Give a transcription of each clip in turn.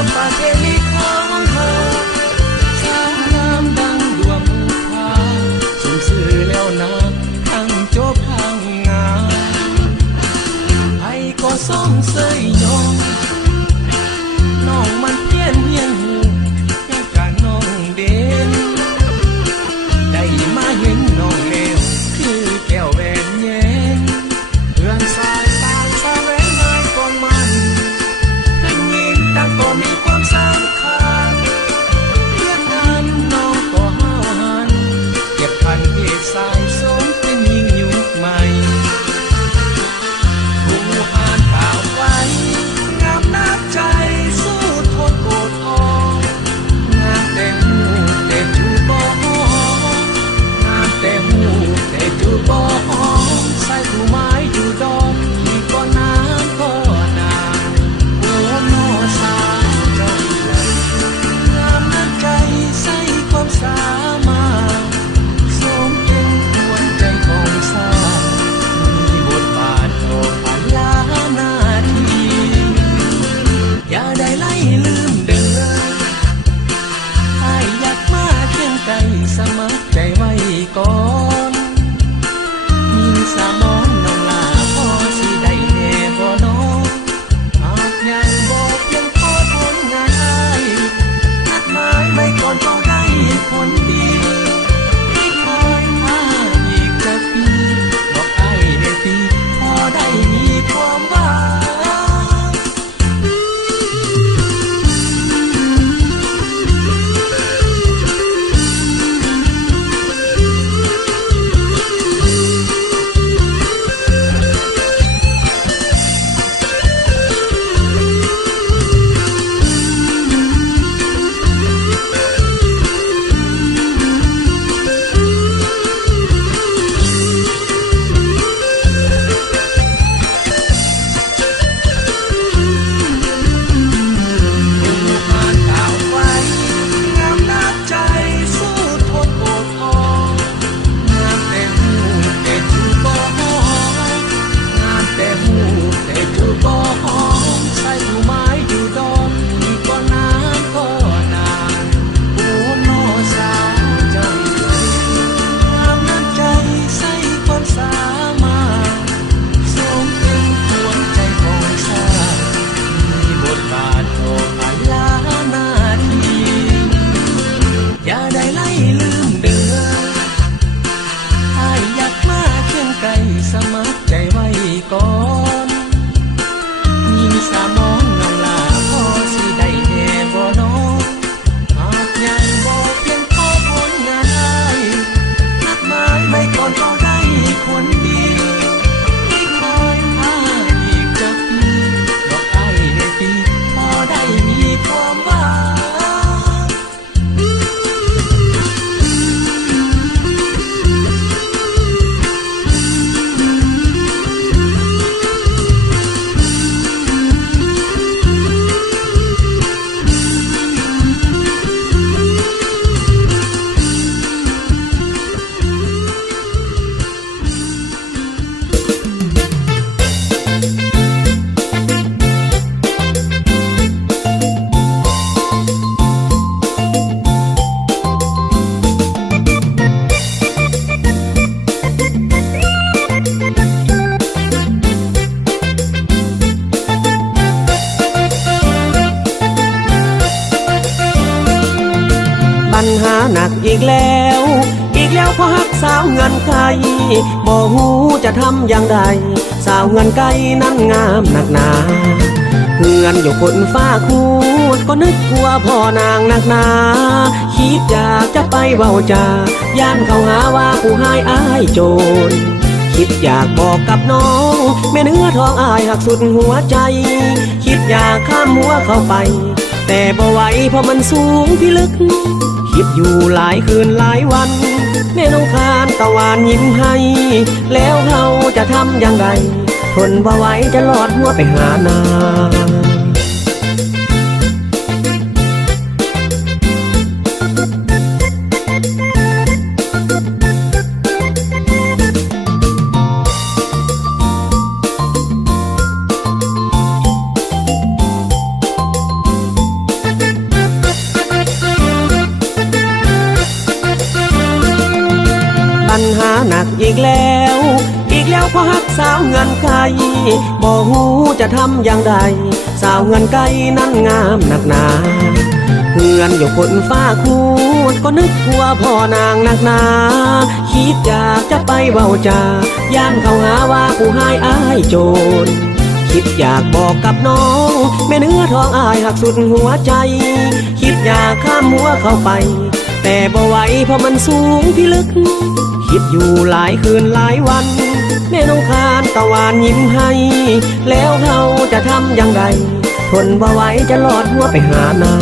ามประเพณีของเฮาสาวงามดังดวงพาสมซื่อแล้วนะทั้งโจบทั้งงามไผก็ส่งเสยยองน้องมันเพี้ยนเฮียนหูยังกะน้องเด่นได้มาเห็นน้องแล้วคือแก้วแหวนแยงเพื่อนสายตางสาแหวนนายก่อนมันให้ยิงตั้งก็มีความสำคัญเพื่อนนั้นน้องก็ห้าวหันเก็บพันเพศสายสมเป็นหญิงยุคใหม่ผู้อ่านข่าวไว้งามนับใจสู้ทนโอดทองามแต่หูแต่จูบบ่งามแต่หูแต่จูบบ่ใส่ผู้ไม้อยู่ดอกที่ก็นานก็นานโอ้นอสาวเจ้าใหญ่งามนับใจใส่ความสามารถสมเป็นดวงใจของสาวมีบทบาทโตพันล้านนาทีอย่าได้ไล่ลืมเด้ออ้ายอยากมาเคียงไกลสมัครใจไว้ก่อนมีสามอนน้องลาพอสิได้แน่บ่น้องหากยังบ่เพียงพอผลงานอ้ายนัดหมายไว้ก่อนต้องได้ผลดีไม่คอยมาอีกจะปีบอกอ้ายได้ตีพอได้มีความหวัง ปัญหาหนักอีกแล้วเพราะฮักสาวเงินไกลบ่ฮู้จะทำอย่างใดสาวเงินไกลนั้นงามหนักหนาเฮือนอยู่บนฟ้าคูดก็นึกกลัวพ่อนางหนักหนาคิดอยากจะไปเว้าจาก่านเขาหาว่าผู้ให้อายโจรคิดอยากบอกกับน้องแม่เนื้อทองอายหักสุดหัวใจคิดอยากข้ามหัวเข้าไปแต่บ่ไหวเพราะมันสูงพิลึกคิดอยู่หลายคืนหลายวันแม่น้องคานตะวันยิ้มให้แล้วเขาจะทำอย่างไรทนบ่ไหวจะลอดหัวไปหานาง หนักอีกแล้วเพราะฮักสาวเงินไกบ่ฮู้จะทำอย่างใดสาวเงินไกนั้นงามหนักหนาเฮือนอยู่บนฟ้าคูดก็นึกกลัวพ่อนางหนักหนาคิดอยากจะไปเว้าจาก่านเขาหาว่าผู้ให้อายโจรคิดอยากบอกกับน้องแม่เนื้อทองอายหักสุดหัวใจคิดอยากข้ามหัวเข้าไปแต่บ่ไหวเพราะมันสูงพิลึกคิดอยู่หลายคืนหลายวันแม่น้องคานตะวันยิ้มให้แล้วเขาจะทำอย่างไรทนบ่ไหวจะลอดหัวไปหานา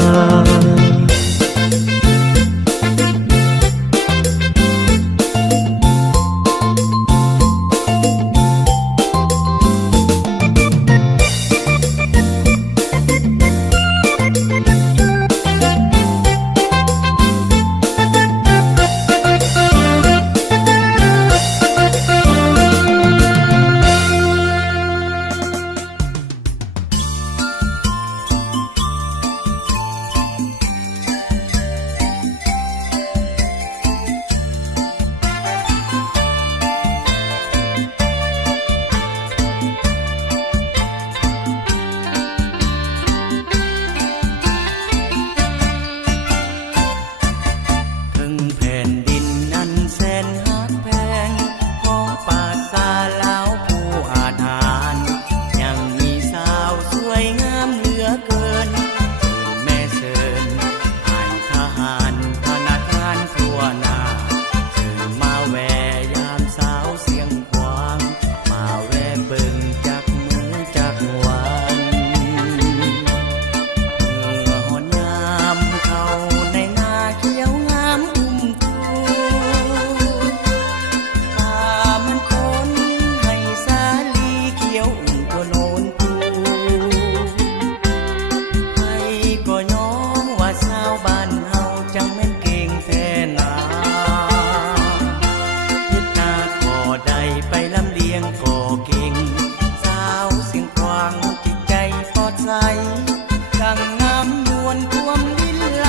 ดังน้ำนวลท่วมลิ้นไหล